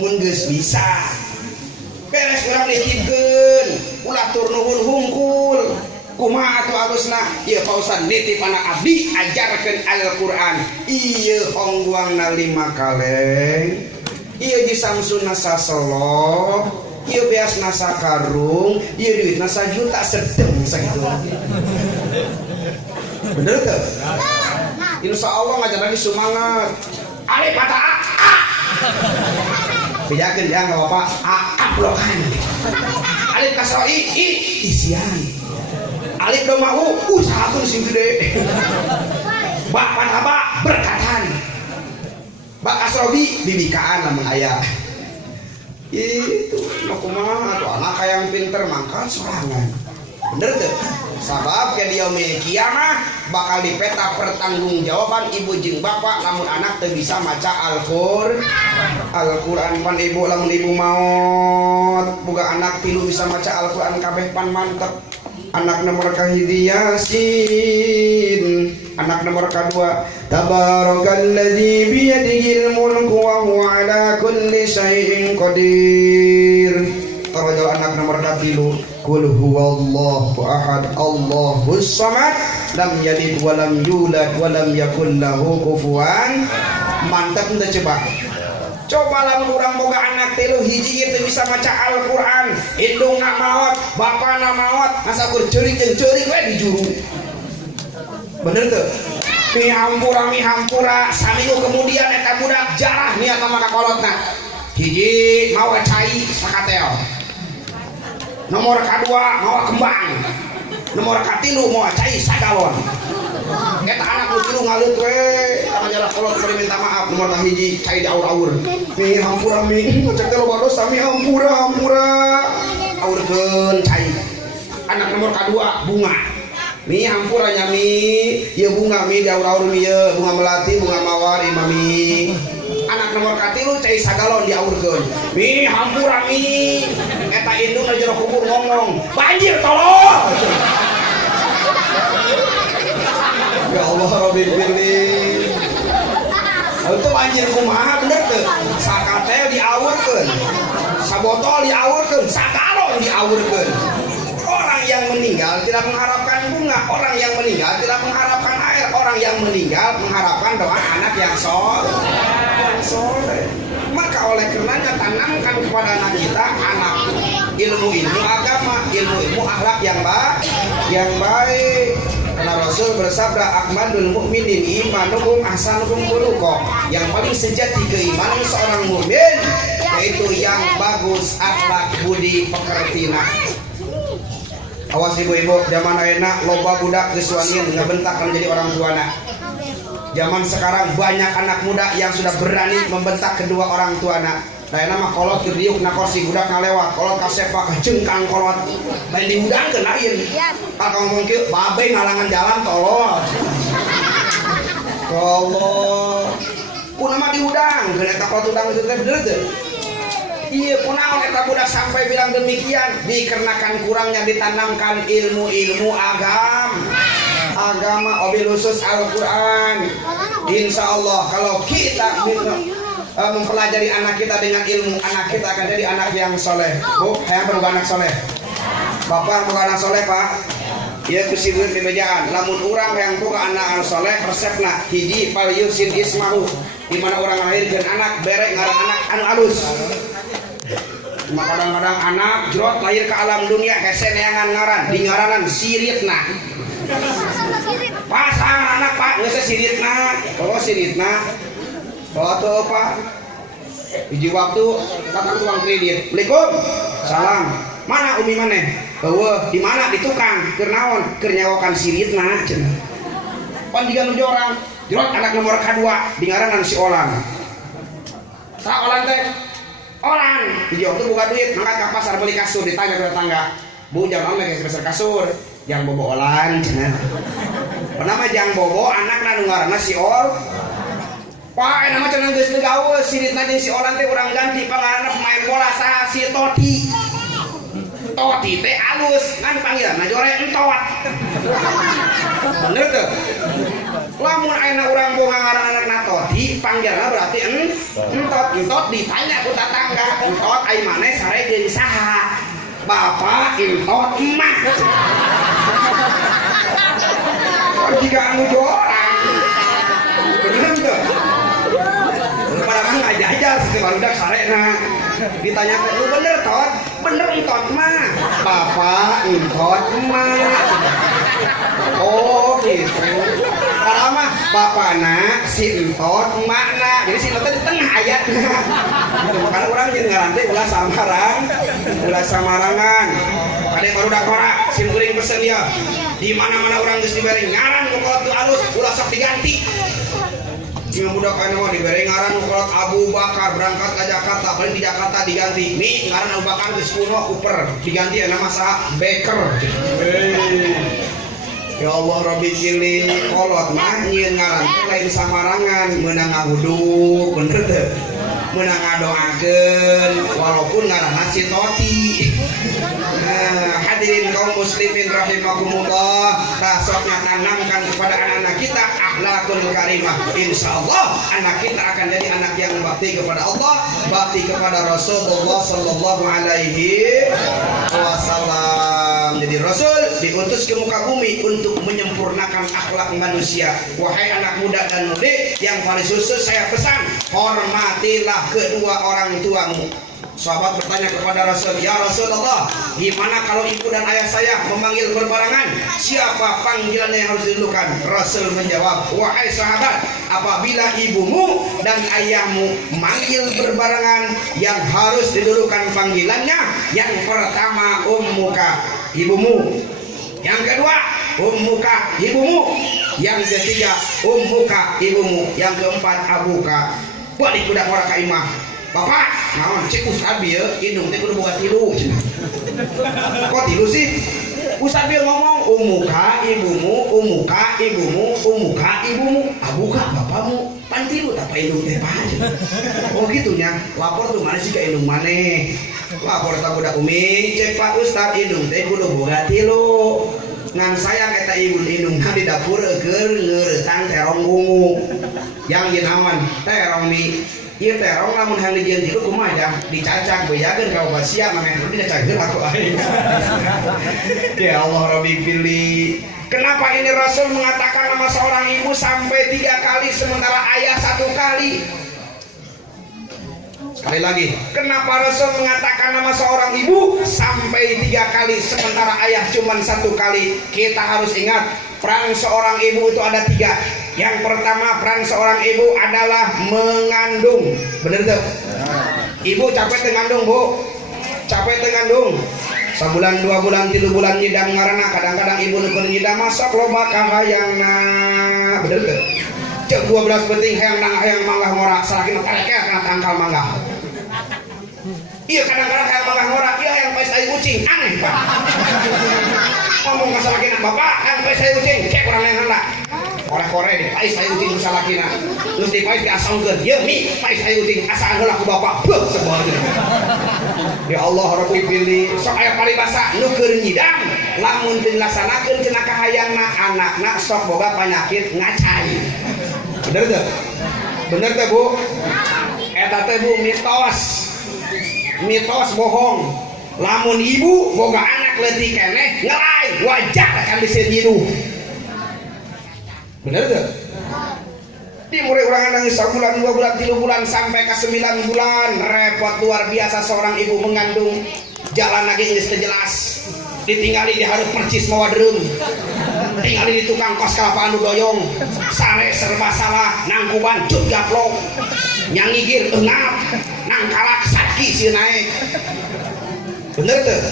mun geus bisa beres urang dihikeun ulah tur nuhun hungkul kumaha atuh alusna ieu pausan nitip anak abdi ajarkeun Al-Qur'an ieu hongguangna 5 kaleng ieu di samsuna sasolo ieu beasna sakarung ieu duitna sajuta sedeng sakitu bener tuh insya Allah ngajar lagi semangat alif kata a bedakeun ya nggak apa-apa a blokan alif kasroh i isian alif doma usahakeun sing gede ba panaba berkatan ba kasroh bi bibikaan lamun aya itu kumaha tuh anak yang pinter mangkat sorangan bener tuh sabab ke dia kiamah bakal dipeta pertanggungjawaban ibu jeung bapak lamun anak teu bisa maca Al-Qur'an pan ibu lamun ibu maot boga anak 3 bisa maca Al-Qur'an kabeh pan mantep anak nomor kahiji Yasin anak nomor kedua Tabarakalladzi biyadihil mulku wa huwa ala kulli syai'in qadir tarajal anak nomor katilu Qul huwallahu ahad Allahus samad lam yalid wa lam yulad wa lam yakul lahu kufuwan mantap teu coba lamun urang boga anak 3 hiji teu bisa maca Al-Qur'an indungna maot bapana maot asa kur ceurik jeung ceurik we di juru bener teu mihampura saminggu kemudian eta budak jarah niat mah kakolotna hiji mawa cai sakatel nomor kedua mawa kembang nomor katilu mawa cai sagalon eta anak lu tilu ngalut we majalah kolot bari minta maaf nomor hiji cai daur-aur mi hampura mi cek teh loba dosa mi hampura aurkeun cai anak nomor kedua bunga mi hampura nya mi ieu bunga mi daur-aur mi ieu bunga melati bunga mawar imami anak nomor katilu cai sagalon diaurkeun mi hampura mi eta indung na jero kubur ngomong banjir tolong ya Allah Rabbil Alamin itu banjir kumaha bener teu sakatel diaurkeun sabotol diaurkeun sagalon diaurkeun orang yang meninggal tidak mengharapkan bunga orang yang meninggal tidak mengharapkan air orang yang meninggal mengharapkan doa anak yang soleh maka oleh karenanya tanamkan kepada anak kita anak ilmu agama ilmu akhlak yang baik karena Rasul bersabda akmalul mukminin imanuhum ahsanuhum khuluqa yang paling sejati keimanan seorang mukmin yaitu yang bagus akhlak budi pekertina. Awas ibu-ibu zaman ayeuna loba budak geus wangian ngabentak menjadi orang tuana. Zaman sekarang banyak anak muda yang sudah berani membentak kedua orang tuana. Ayeuna mah kolot keur diuk na kursi budak ngalewat, kolot ka sepak jengkang kolot. Lain diudangkeun lain. Pak ngomong kieu babe ngalangan jalan tolol. Allah. Puna mah diudangkeun eta kolot udang teh bener teu? Iya kunaon eta budak sampai bilang demikian dikarenakan kurangnya ditanamkan ilmu agama wabil khusus Al-Qur'an. Insyaallah kalau kita mempelajari anak kita dengan ilmu anak kita akan jadi anak yang soleh. Bu, hayang perlu anak soleh. Bapak perlu anak soleh Pak. Ieu kusieun bebejaan. Lamun urang yang boga anak soleh resepna hiji fal yusin ismahu. Di mana orang lahirkeun anak bere ngaran anak anu alus. Cuma kadang-kadang anak jerot lahir ke alam dunia hese neangan ngaran di ngaranan siritna pasang anak Pak ngeus siritna bawa tuh Pak hiji waktu datang tukang kredit Assalamualaikum salam mana umi maneh eueuh di mana di tukang keur naon keur nyawakan siritna cenah pan diga nuju orang jerot anak nomor kedua di ngaranan si Olan sa Olan teh orang hijau tuh buka duit ngangkat ke pasar beli kasur ditanya ke tetangga bu jangan omong kayak sebesar kasur yang bobo Olan cenah nama jang bobo anak nanu ngaranna si Ol Pak nama cenah geus gawe siritna jeung si Olan teh urang ganti pangaranna pemain bola saha si Toti teh alus ngan panggilanna jore entot bener teu lamun ayeuna urang boga ngaran anakna Toti panggilna berarti entot ditanya ku tatangga entot ai maneh saregeun saha bapak entot emak jika anu jorang bener tuh pada mah ngajajal sih barudak sarena ditanya lu bener tot bener entot mah bapak entot emak oh gitu kalau mah bapakna si entot emakna jadi si entot di tengah ayatnya karena orang jadi ngaranti ulah samarangan ada yang barudak ora sim kuring pesen ya di mana-mana orang geus dibere ngaran nu kolot teu alus ulah sok diganti. Jeung budak anu mah dibere ngaran nu kolot Abu Bakar berangkat ke Jakarta, paling di Jakarta diganti. Mi ngaran Abu Bakar geus kuno Uper, diganti nama saha Beker. Ya Allah Rabbi cili kolot mah nyieun ngaran teh lain samarangan meunang ngahudu bener teu. Meunang ngadoakeun walaupun ngaranna si Toti. Hadirin kaum muslimin rahimakumullah, rasanya tanamkan kepada anak-anak kita akhlakul karimah. Insyaallah anak kita akan jadi anak yang bakti kepada Allah, bakti kepada Rasulullah sallallahu alaihi wasallam. Jadi Rasul diutus ke muka bumi untuk menyempurnakan akhlak manusia. Wahai anak muda dan mudi yang paling khusus saya pesan, hormatilah kedua orang tuamu. Sahabat bertanya kepada Rasul, ya Rasulullah, gimana kalau ibu dan ayah saya memanggil berbarengan? Siapa panggilan yang harus didudukan? Rasul menjawab, wahai sahabat, apabila ibumu dan ayahmu manggil berbarengan, yang harus didudukan panggilannya, yang pertama ummuka, ibumu. Yang kedua, ummuka, ibumu. Yang ketiga, ummuka, ibumu. Yang keempat, abuka. Balik budak ora ka imah. Bapak, naon cek Ustad bieu indung teh kudu boga tilu. Kok tilu sih? Ustad bieu ngomong ummuka ibumu, ummuka ibumu, ummuka ibumu, abuka bapakmu. Pan tilu tah indung teh paha. Oh gitu nya. Lapor tuh mana sih ka indung maneh. Lapor ka budak umi, cek Pak Ustad indung teh kudu boga tilu. Ngan sayang eta ibu indungna di dapur keur ngeureutang terong ungu. Yang ieu naon? Terong mi. Ieu terong lamun hang dijieun tilu kumaha dicacak bejakeun ka obat sia mangga kudu dicacakeun aku aing. Ya Allah Rabbi pilih. Kenapa ini Rasul mengatakan nama seorang ibu sampai 3 kali sementara ayah 1 kali? Sekali lagi, kenapa Rasul mengatakan nama seorang ibu sampai 3 kali sementara ayah cuma 1 kali? Kita harus ingat, peran seorang ibu itu ada 3. Yang pertama, peran seorang ibu adalah mengandung. Bener tuh? Ibu capek mengandung, Bu. Capek mengandung. Sebulan, 2 bulan, 3 bulan nyidam ngaranna. Kadang-kadang ibu nukeun nyidam masak loba kahayangna. Bener tuh? Cek 12 penting hayang manggah ngora salakina tarekel kana tangkal manggah. Iya kadang-kadang hayang manggah ngora, iya hayang paes tai kucing, aneh Pak. Ngomong ka salakina, "Bapak, hayang paes tai kucing." Cek urang yang hendak. Korek-korek di paes tai kucing salakina. Terus di paes diasongkeun, "Ieu mi, paes tai kucing asal heula ku bapak." Beuh sebaheun. Ya Allah Rabbi pilih sok aya paribasa nu keur nyidam lamun teu dilaksanakeun cenah kahayangna anakna sok boga panyakit ngacai. Bener tuh? Bener tuh Bu? Eta teh Bu mitos bohong. Lamun ibu boga anak leutik keneh ngelai wajah akan disieun hidup. Bener tuh? Di mulai orang nangis 1 bulan, 2 bulan, 3 bulan sampai ke 9 bulan repot luar biasa seorang ibu mengandung. Jalan lagi geus teu jelas. Ditinggali di hareup percis mawa drum. Tinggali di tukang kos kelapa anu doyong. Sare serba salah, nangkuban cut gaplok. Nyangigir eungap, nang kalak saki si naik. Bener tuh?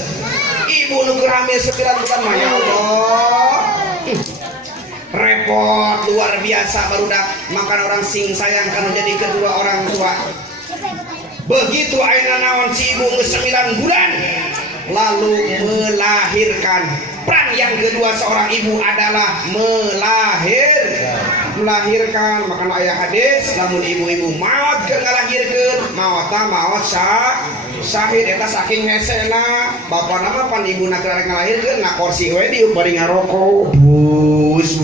Ibu nu keur hamil 9 bulan mah ya Allah. Repot luar biasa barudak. Makan orang sing sayang kan jadi kedua orang tua. Begitu ayeuna naon si ibu geus 9 bulan lalu melahirkan. Peran yang kedua seorang ibu adalah melahirkan, makanya ayah hadis lamun ibu-ibu maot ke ngalahirkeun maotna maot syahid eta saking hesena bapak nama pan ibu nak ngalahirkeun na kursi we diuk bari ngaroko bus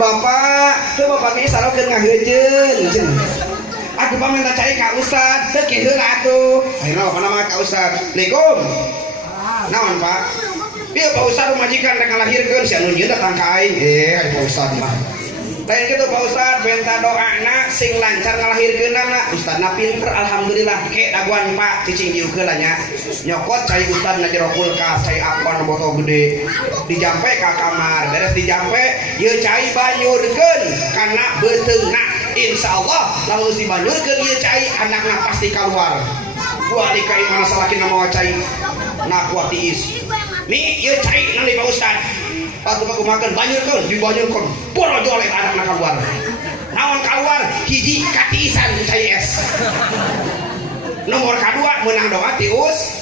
bapak teu bapak ni sarokeun ngaheujeun aku paminta cai ka ustad teu kieu atuh ayeuna bapak nama ka ustad assalamualaikum naon pak ieu pak ustad majikan rek ngalahirkeun si anu nyieun datang ka aing pak ustad mah lain gitu Pak Ustad benta doana sing lancar ngalahirkeunana ustadna pinter alhamdulillah ke daguan Pak cicing dieukeun lah nya nyokot cai ustad na jero kulkas cai akon botol gede dijampe ka kamar beres dijampe ieu cai banyurkeun kana beuteungna insyaallah lamun dibanyurkeun ieu cai anakna pasti keluar gua di kai mana salakina mawa cai na kuat tiis nih ieu cai nanti Pak Ustad waktu aku makan banyurkeun dibanyurkeun boro jole anak keluar naon keluar hiji katiisan cai es nomor kedua menang doa tius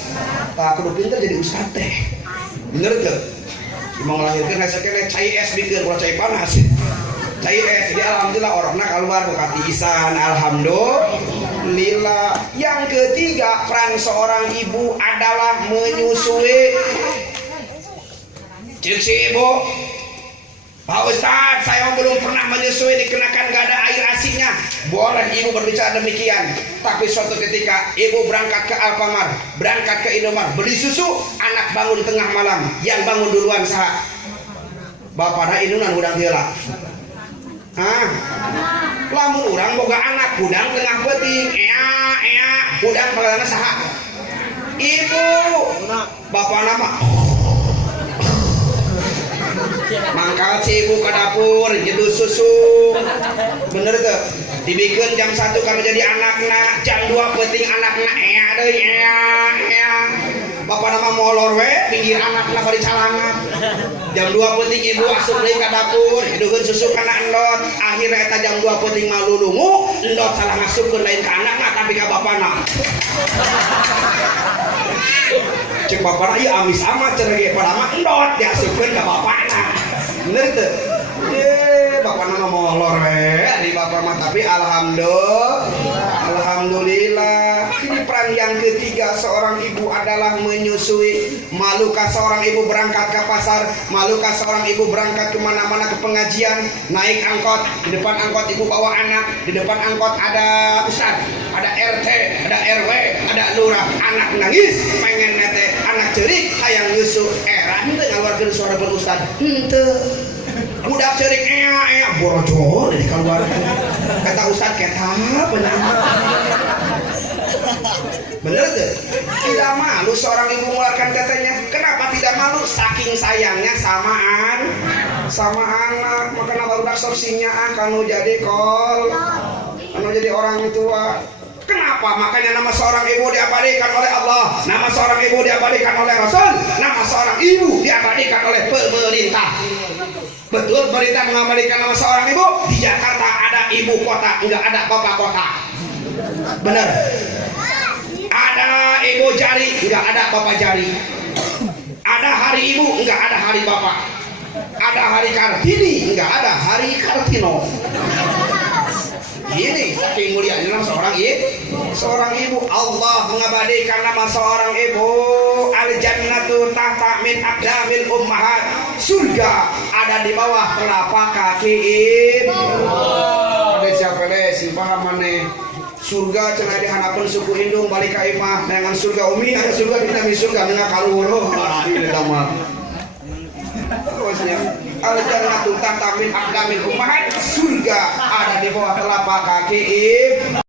tak kudu pinter jadi ustad teh bener teu mau ngelahirkeun hese kene cai es bikin ulah cai panas cai es jadi alhamdulillah orangna keluar ku katiisan alhamdulillah. Yang ketiga peran seorang ibu adalah menyusui. Cik si ibu, Pak Ustadz, saya belum pernah menyusui dikenakan gak ada air asinnya. Boleh ibu berbicara demikian. Tapi suatu ketika ibu berangkat ke Alfamart, berangkat ke Indomaret, beli susu, anak bangun tengah malam. Yang bangun duluan saha? Bapakna indunan hudang heula. Lamun urang boga anak hudang tengah peuting, hudang panggalana saha? Ibu. Bapakna mah mangkal si ibu ke dapur nyeduh susu bener tuh dibikin jam 1 karena jadi anakna jam 2 penting anakna bapak nama molor we pinggir anakna bari calangan jam 2 penting ibu asup deui ka dapur hidukeun susu kana endot akhirnya eta jam 2 penting malulungu endot salah ngasupkeun lain ka anakna tapi ka bapana cek bapakna ieu amis amat cenah ge pada mah endot diasupkeun ka bapakna bener teu bapakna mah molor we di bapak mah tapi alhamdulillah. Ini peran yang ketiga seorang ibu adalah menyusui. Malukah seorang ibu berangkat ke pasar, malukah seorang ibu berangkat kemana-mana ke pengajian, naik angkot, di depan angkot ibu bawa anak, di depan angkot ada ustad, ada RT, ada RW, ada lurah, anak nangis pengen nete anak cerik hayang nyusu henteu ngaluarkeun suara pun ustad henteu budak cerik borojol di keluar kata ustad keta bener tuh tidak malu seorang ibu mengeluarkan katanya. Kenapa tidak malu? Saking sayangnya sama anak. Makanya baru sorsinya kanu jadi kanu jadi orang tua. Kenapa? Makanya nama seorang ibu diabadikan oleh Allah, nama seorang ibu diabadikan oleh Rasul, nama seorang ibu diabadikan oleh pemerintah. Betul, pemerintah mengabadikan nama seorang ibu. Di Jakarta ada ibu kota, enggak ada bapak kota. Benar. Ada ibu jari, enggak ada bapak jari. Ada hari ibu, enggak ada hari bapak. Ada hari Kartini, enggak ada hari Kartino. Ini saking mulianya nama seorang ibu. Allah mengabadikan nama seorang ibu. Al-jannatu tahta min aqdamil ummahat. Surga ada di bawah telapak kaki ibu. Ada siapa le si paham maneh. Surga cenah dihanapeun suku Hindung balik ka imah dengan surga umi ada surga kita di surga dengan kaluhur ini damel. Terusnya al-jannatu tahta min aqdamil ummahat. Surga ada di bawah telapak kaki ibu.